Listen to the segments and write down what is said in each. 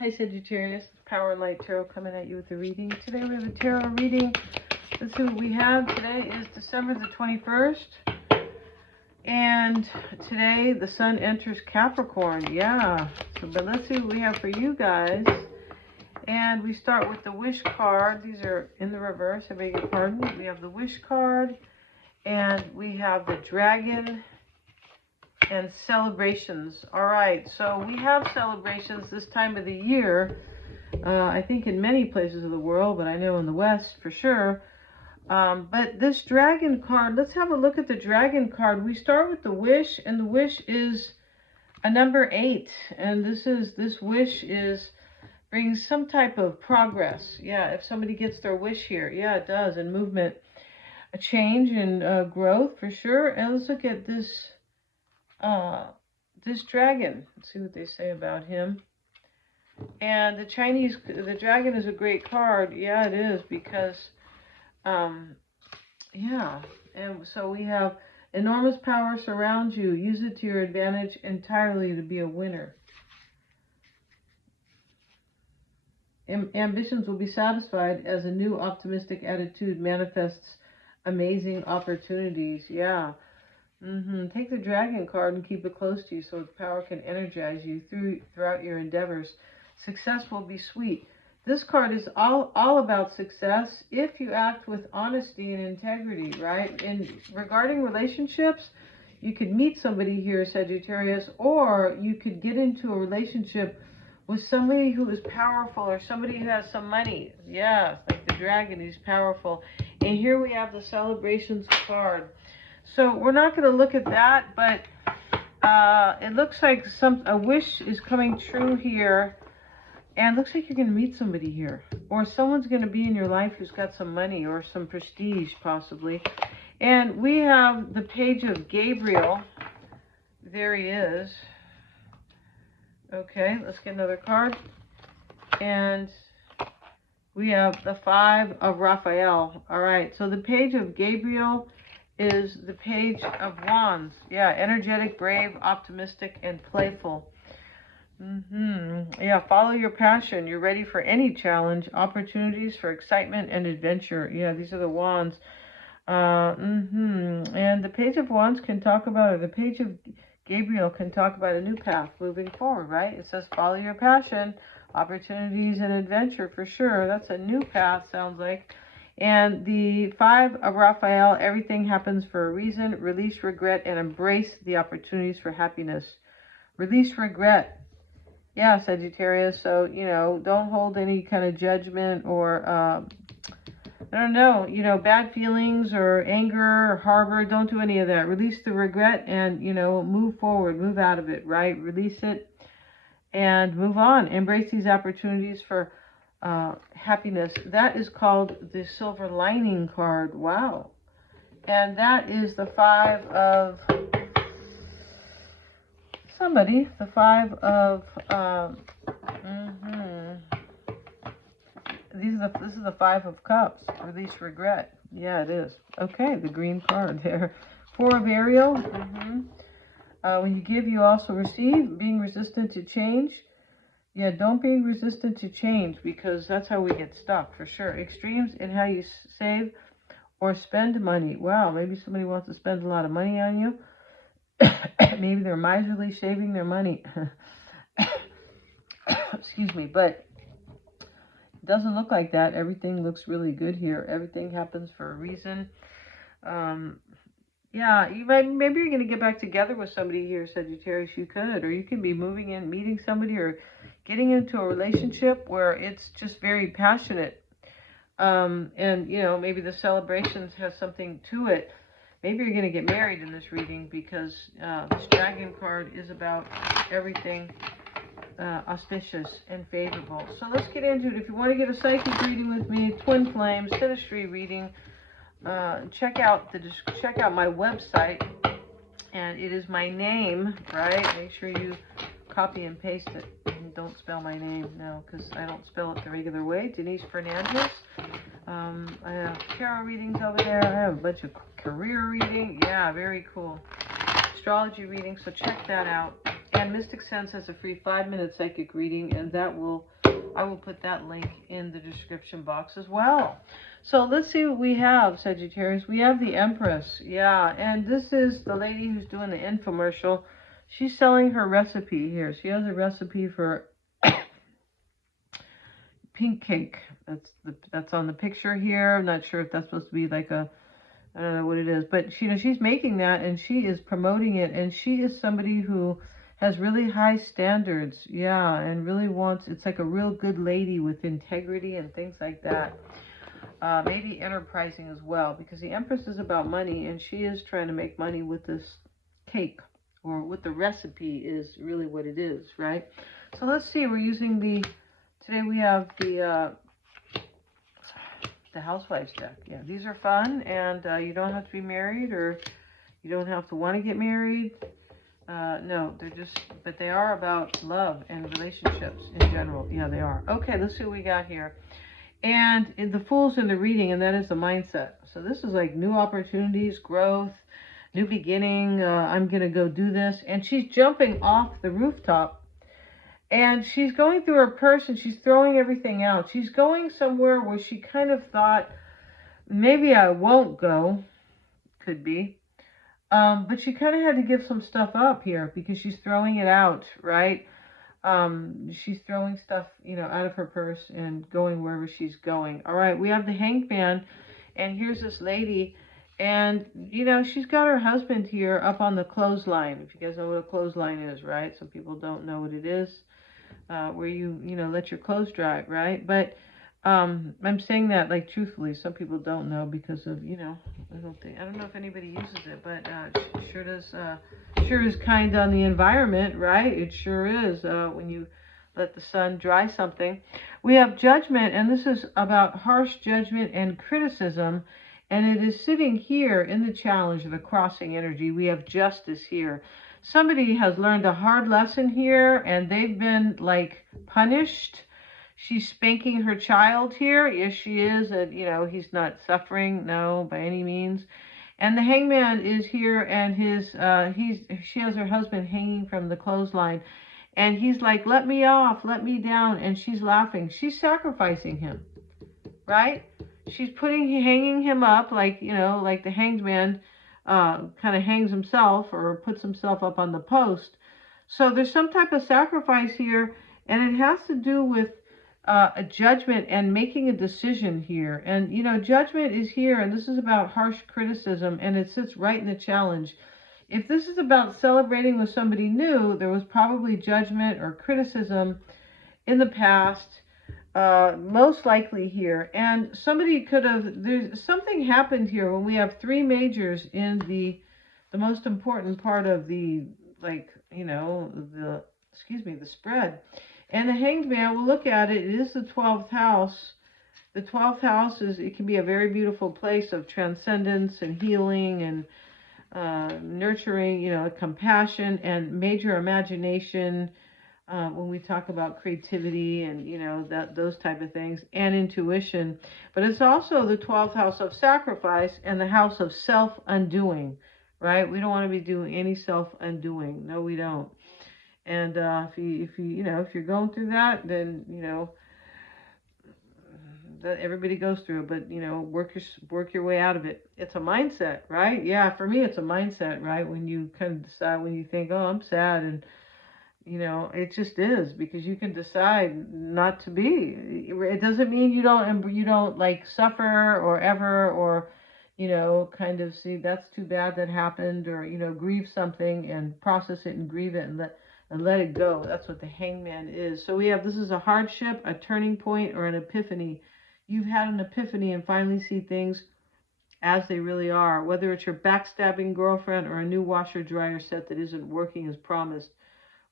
Hi Sagittarius, Power and Light Tarot coming at you with a reading. Today we have a tarot reading. Let's see what we have. Today is December the 21st. And today the sun enters Capricorn. Yeah. But let's see what we have for you guys. And we start with the Wish card. These are in the reverse. I beg your pardon. We have the Wish card. And we have the Dragon and celebrations. All right, so we have celebrations this time of the year, I think in many places of the world, but I know in the West for sure. But this dragon card, let's have a look at the dragon card. We start with the wish, and the wish is a number 8, and this wish brings some type of progress. Yeah, if somebody gets their wish here, yeah, it does, and movement, a change and growth for sure. And let's look at this dragon. Let's see what they say about him. And the dragon is a great card. Yeah, it is, because yeah, and so we have enormous power surrounds you. Use it to your advantage entirely to be a winner. Ambitions will be satisfied as a new optimistic attitude manifests amazing opportunities. Yeah. Take the dragon card and keep it close to you so its power can energize you throughout your endeavors. Success will be sweet. This card is all about success if you act with honesty and integrity, right? And regarding relationships, you could meet somebody here, Sagittarius, or you could get into a relationship with somebody who is powerful or somebody who has some money. Yeah, like the dragon, he's powerful. And here we have the celebrations card. So we're not going to look at that, but it looks like a wish is coming true here. And it looks like you're going to meet somebody here. Or someone's going to be in your life who's got some money or some prestige, possibly. And we have the page of Gabriel. There he is. Okay, let's get another card. And we have the 5 of Raphael. All right, so the page of Gabriel is the page of wands. Yeah, energetic, brave, optimistic, and playful. Yeah, follow your passion. You're ready for any challenge. Opportunities for excitement and adventure. Yeah, these are the wands. And the page of wands can talk about, or the page of Gabriel can talk about a new path moving forward, right? It says follow your passion, opportunities and adventure for sure. That's a new path, sounds like. And the 5 of Raphael, everything happens for a reason. Release regret and embrace the opportunities for happiness. Release regret. Yeah, Sagittarius. So, don't hold any kind of judgment or, I don't know, bad feelings or anger or harbor. Don't do any of that. Release the regret and, move forward, move out of it, right? Release it and move on. Embrace these opportunities for happiness. That is called the silver lining card. Wow. And that is the 5 of somebody. The 5 of this is the 5 of cups. Release regret. Yeah, it is. Okay, the green card there. 4 of Ariel. When you give, you also receive. Being resistant to change. Yeah, don't be resistant to change, because that's how we get stuck, for sure. Extremes in how you save or spend money. Wow, maybe somebody wants to spend a lot of money on you. Maybe they're miserly saving their money. Excuse me, but it doesn't look like that. Everything looks really good here. Everything happens for a reason. Yeah, maybe you're going to get back together with somebody here, Sagittarius. You could, or you can be moving in, meeting somebody, or getting into a relationship where it's just very passionate. And, maybe the celebrations has something to it. Maybe you're going to get married in this reading, because this dragon card is about everything auspicious and favorable. So let's get into it. If you want to get a psychic reading with me, twin flame, synastry reading, check out my website, and it is my name, right? Make sure you copy and paste it. And don't spell my name, no, because I don't spell it the regular way. Denise Fernandez. I have tarot readings over there. I have a bunch of career reading. Yeah, very cool. Astrology reading, so check that out. And Mystic Sense has a free 5-minute psychic reading, and I will put that link in the description box as well. So let's see what we have, Sagittarius. We have the Empress. Yeah, and this is the lady who's doing the infomercial. She's selling her recipe here. She has a recipe for pink cake. That's on the picture here. I'm not sure if that's supposed to be like a, I don't know what it is, but she's making that and she is promoting it, and she is somebody who has really high standards, yeah, and really wants, it's like a real good lady with integrity and things like that. Maybe enterprising as well, because the Empress is about money, and she is trying to make money with this cake, or with the recipe is really what it is, right? So let's see, we're using today we have the Housewives deck. Yeah, these are fun, and you don't have to be married, or you don't have to want to get married. No, but they are about love and relationships in general. Yeah, they are. Okay, let's see what we got here. And the Fool's in the reading, and that is the mindset. So this is like new opportunities, growth, new beginning. I'm going to go do this. And she's jumping off the rooftop. And she's going through her purse, and she's throwing everything out. She's going somewhere where she kind of thought, maybe I won't go. Could be. But she kind of had to give some stuff up here because she's throwing it out, right? She's throwing stuff, out of her purse and going wherever she's going. All right, we have the Hanged Man, and here's this lady, and, she's got her husband here up on the clothesline. If you guys know what a clothesline is, right? Some people don't know what it is, where you let your clothes dry, right? But I'm saying that like truthfully. Some people don't know because of, I don't know if anybody uses it, but sure is kind on the environment, right? It sure is, when you let the sun dry something. We have Judgment, and this is about harsh judgment and criticism, and it is sitting here in the challenge of the crossing energy. We have Justice here. Somebody has learned a hard lesson here, and they've been like punished. She's spanking her child here. Yes, she is. And, he's not suffering. No, by any means. And the Hangman is here, and she has her husband hanging from the clothesline. And he's like, let me off, let me down. And she's laughing. She's sacrificing him, right? She's hanging him up like, like the Hanged Man kind of hangs himself or puts himself up on the post. So there's some type of sacrifice here, and it has to do with a judgment and making a decision here. And, judgment is here, and this is about harsh criticism, and it sits right in the challenge. If this is about celebrating with somebody new, there was probably judgment or criticism in the past, most likely here. And somebody there's something happened here when we have 3 majors in the most important part of the, the spread. And the Hanged Man, we'll look at it. It is the 12th house. The 12th house it can be a very beautiful place of transcendence and healing and nurturing, compassion and major imagination. When we talk about creativity and, those type of things, and intuition. But it's also the 12th house of sacrifice and the house of self-undoing, right? We don't want to be doing any self-undoing. No, we don't. And if you're going through that, then, that everybody goes through it, but, work your way out of it. It's a mindset, right? Yeah, for me, it's a mindset, right? When you kind of decide, when you think, oh, I'm sad, and, it just is, because you can decide not to be. It doesn't mean you don't like suffer or ever, or, kind of see that's too bad that happened, or, grieve something and process it and grieve it and let it go. That's what the Hangman is. So this is a hardship, a turning point, or an epiphany. You've had an epiphany and finally see things as they really are, whether it's your backstabbing girlfriend or a new washer dryer set that isn't working as promised,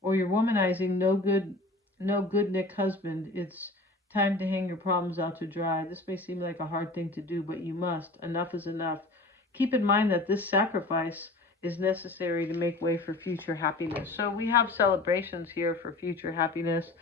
or your womanizing no good Nick husband. It's time to hang your problems out to dry. This may seem like a hard thing to do, but you must. Enough is enough. Keep in mind that this sacrifice is necessary to make way for future happiness. So we have celebrations here for future happiness.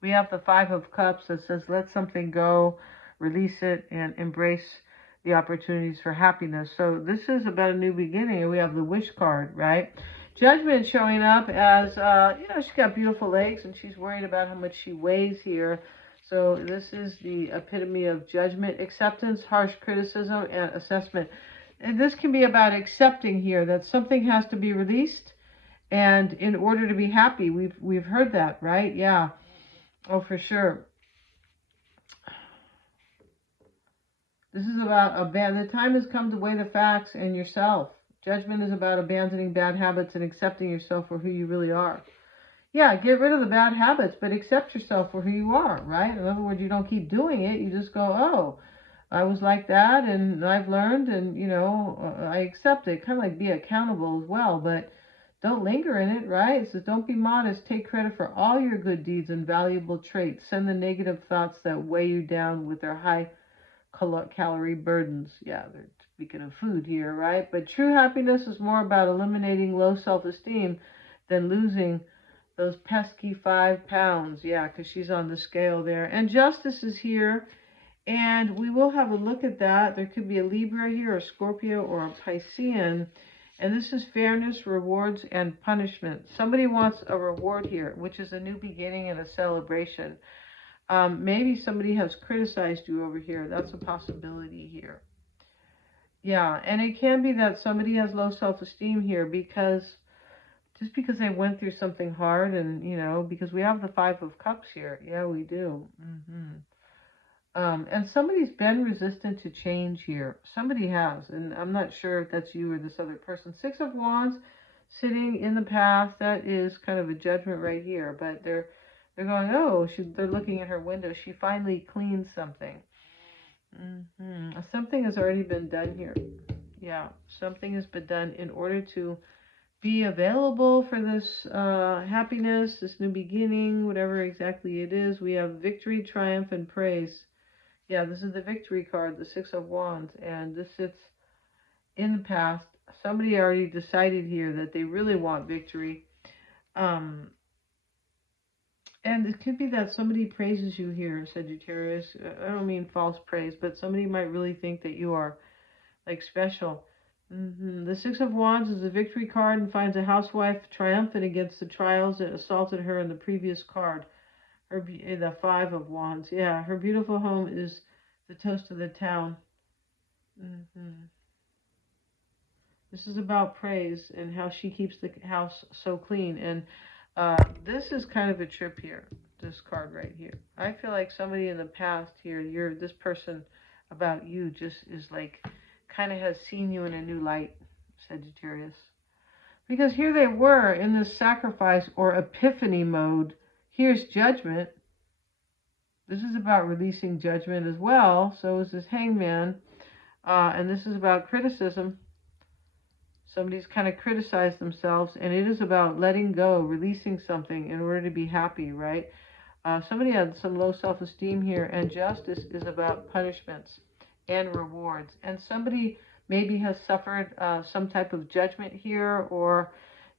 We have the 5 of Cups that says, let something go, release it, and embrace the opportunities for happiness. So this is about a new beginning. And we have the Wish card, right? Judgment showing up as, she's got beautiful legs and she's worried about how much she weighs here. So this is the epitome of judgment, acceptance, harsh criticism, and assessment. And this can be about accepting here that something has to be released, and in order to be happy. We've heard that, right? Yeah. Oh, for sure. This is about the time has come to weigh the facts and yourself. Judgment is about abandoning bad habits and accepting yourself for who you really are. Yeah, get rid of the bad habits, but accept yourself for who you are, right? In other words, you don't keep doing it. You just go, oh, I was like that, and I've learned, and, I accept it. Kind of like be accountable as well, but don't linger in it, right? It says, don't be modest. Take credit for all your good deeds and valuable traits. Send the negative thoughts that weigh you down with their high calorie burdens. Yeah, they're speaking of food here, right? But true happiness is more about eliminating low self-esteem than losing those pesky 5 pounds. Yeah, because she's on the scale there. And justice is here, and we will have a look at that. There could be a Libra here, a Scorpio, or a Piscean. And this is fairness, rewards, and punishment. Somebody wants a reward here, which is a new beginning and a celebration. Maybe somebody has criticized you over here. That's a possibility here. Yeah, and it can be that somebody has low self-esteem here because they went through something hard, and, because we have the 5 of Cups here. Yeah, we do. And somebody's been resistant to change here. Somebody has, and I'm not sure if that's you or this other person. 6 of Wands sitting in the past. That is kind of a judgment right here, but they're going, oh, they're looking at her window. She finally cleaned something. Something has already been done here. Yeah, something has been done in order to be available for this happiness, this new beginning, whatever exactly it is. We have victory, triumph, and praise. Yeah, this is the victory card, the 6 of Wands, and this sits in the past. Somebody already decided here that they really want victory. And it could be that somebody praises you here, Sagittarius. I don't mean false praise, but somebody might really think that you are, like, special. The 6 of Wands is a victory card and finds a housewife triumphant against the trials that assaulted her in the previous card. The 5 of Wands. Yeah, her beautiful home is the toast of the town. This is about praise and how she keeps the house so clean. And this is kind of a trip here, this card right here. I feel like somebody in the past here, this person about you just is like, kind of has seen you in a new light, Sagittarius. Because here they were in this sacrifice or epiphany mode. Here's judgment. This is about releasing judgment as well. So is this Hangman. And this is about criticism. Somebody's kind of criticized themselves, and it is about letting go, releasing something in order to be happy, right? Somebody had some low self-esteem here, and justice is about punishments and rewards. And somebody maybe has suffered some type of judgment here, or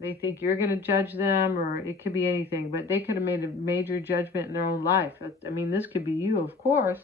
they think you're going to judge them, or it could be anything, but they could have made a major judgment in their own life. I mean, this could be you, of course,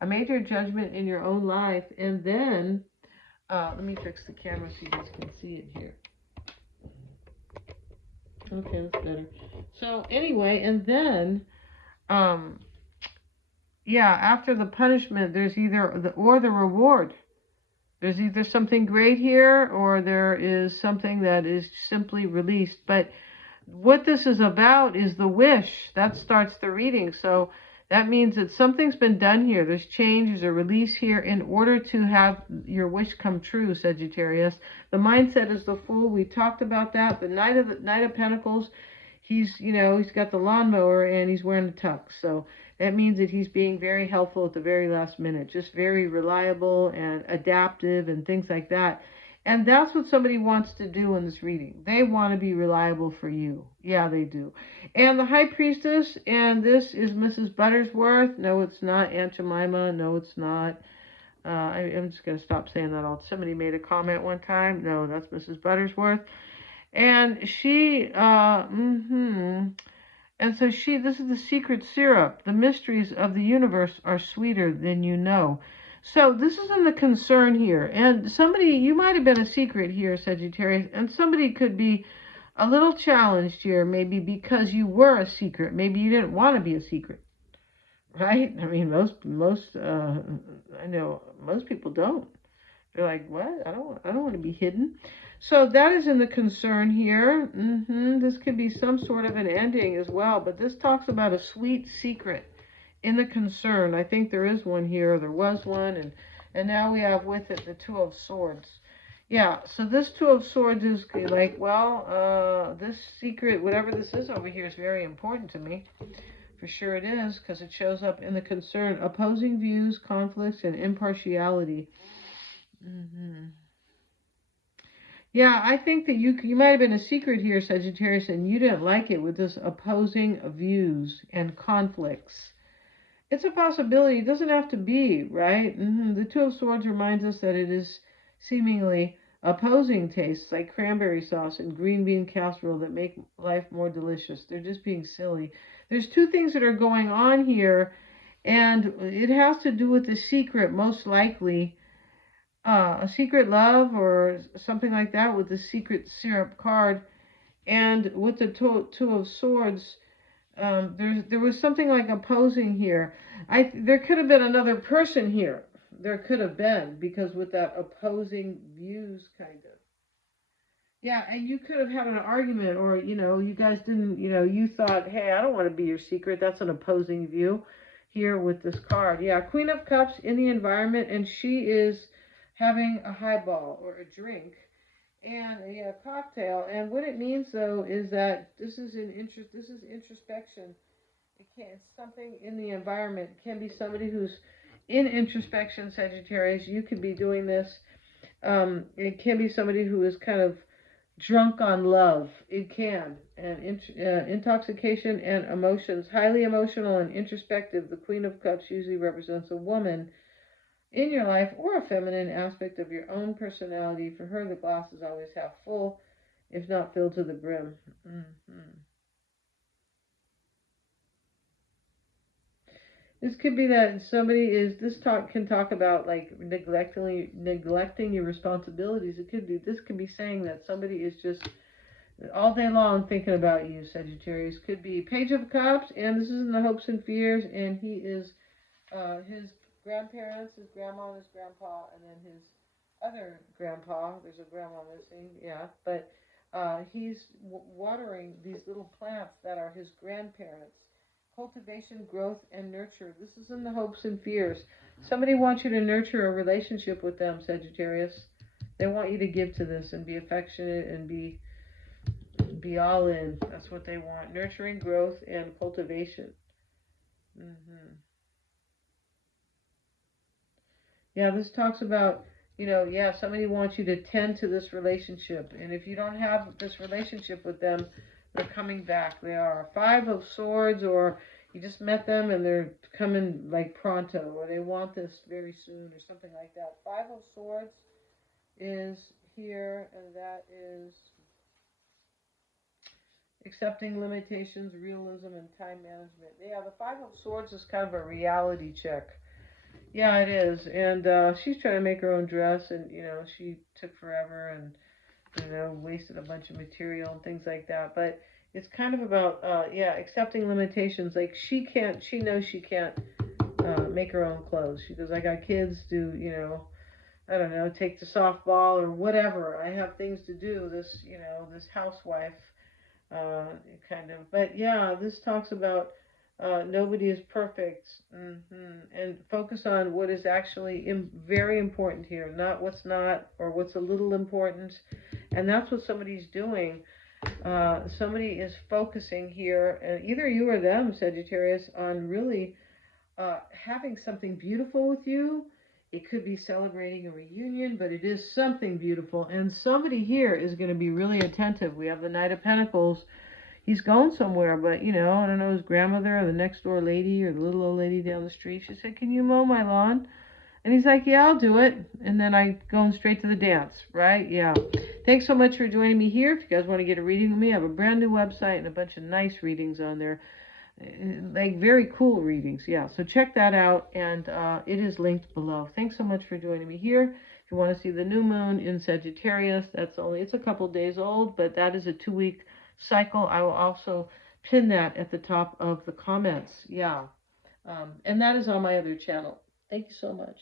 a major judgment in your own life, and then let me fix the camera so you guys can see it here. Okay, that's better. So anyway, and then, after the punishment, there's either the reward. There's either something great here, or there is something that is simply released. But what this is about is the wish. That starts the reading. So that means that something's been done here. There's change, there's a release here in order to have your wish come true, Sagittarius. The mindset is the Fool. We talked about that. The Knight of Pentacles, he's got the lawnmower and he's wearing a tux. So that means that he's being very helpful at the very last minute, just very reliable and adaptive and things like that. And that's what somebody wants to do in this reading. They want to be reliable for you. Yeah, they do. And the High Priestess, and this is Mrs. Buttersworth. No, it's not Aunt Jemima. No, it's not. I'm just going to stop saying that. Somebody made a comment one time. No, that's Mrs. Buttersworth. And she, and so this is the secret syrup. The mysteries of the universe are sweeter than you know. So this isn't the concern here. And you might have been a secret here, Sagittarius, and somebody could be a little challenged here, maybe because you were a secret. Maybe you didn't want to be a secret, right? I mean, I know most people don't. They're like, what? I don't want to be hidden. So that is in the concern here. This could be some sort of an ending as well, but this talks about a sweet secret in the concern. I think there is one here, or there was one, and now we have with it the Two of Swords. Yeah, so this Two of Swords is like, well, this secret, whatever this is over here, is very important to me. For sure it is, because it shows up in the concern. Opposing views, conflicts, and impartiality. Yeah, I think that you might have been a secret here, Sagittarius, and you didn't like it with this opposing views and conflicts. It's a possibility. It doesn't have to be, right? The Two of Swords reminds us that it is seemingly opposing tastes like cranberry sauce and green bean casserole that make life more delicious. They're just being silly. There's two things that are going on here, and it has to do with the secret, most likely. A secret love or something like that with the secret syrup card. And with the two of Swords, there was something like opposing here. There could have been another person here. There could have been, because with that opposing views kind of. Yeah, and you could have had an argument, or, you guys didn't, you thought, hey, I don't want to be your secret. That's an opposing view here with this card. Yeah, Queen of Cups in the environment, and she is having a highball or a drink and a cocktail. And what it means, though, is that this is introspection. It's something in the environment. It can be somebody who's in introspection, Sagittarius. You could be doing this. It can be somebody who is kind of drunk on love. It can. And intoxication and emotions. Highly emotional and introspective. The Queen of Cups usually represents a woman in your life, or a feminine aspect of your own personality. For her, the glass is always half full, if not filled to the brim. This could be that somebody is, can talk about like neglecting your responsibilities. This could be saying that somebody is just all day long thinking about you, Sagittarius. Could be Page of Cups, and this is in the hopes and fears, and he is, his grandparents, his grandma and his grandpa, and then his other grandpa. There's a grandma missing, yeah, but he's watering these little plants that are his grandparents. Cultivation, growth, and nurture. This is in the hopes and fears. Somebody wants you to nurture a relationship with them, Sagittarius. They want you to give to this and be affectionate and be all in. That's what they want. Nurturing, growth, and cultivation. Yeah, this talks about, somebody wants you to tend to this relationship. And if you don't have this relationship with them, they're coming back. They are 5 of Swords, or you just met them and they're coming like pronto, or they want this very soon, or something like that. 5 of Swords is here, and that is accepting limitations, realism, and time management. Yeah, the 5 of Swords is kind of a reality check. Yeah, it is. And she's trying to make her own dress, and, she took forever and, wasted a bunch of material and things like that. But it's kind of about, accepting limitations. Like, she knows she can't make her own clothes. She goes, I got kids to, I don't know, take the softball or whatever. I have things to do, this housewife kind of. But, yeah, this talks about nobody is perfect, and focus on what is actually very important here, not what's not, or what's a little important. And that's what somebody's doing. Somebody is focusing here, either you or them, Sagittarius, on really having something beautiful with you. It could be celebrating a reunion, but it is something beautiful. And somebody here is going to be really attentive. We have the Knight of Pentacles. He's going somewhere, but, I don't know, his grandmother or the next door lady or the little old lady down the street. She said, can you mow my lawn? And he's like, yeah, I'll do it. And then I going straight to the dance, right? Yeah. Thanks so much for joining me here. If you guys want to get a reading with me, I have a brand new website and a bunch of nice readings on there. Like very cool readings. Yeah. So check that out. And it is linked below. Thanks so much for joining me here. If you want to see the new moon in Sagittarius, it's a couple days old, but that is a 2-week cycle. I will also pin that at the top of the comments. Yeah. And that is on my other channel. Thank you so much.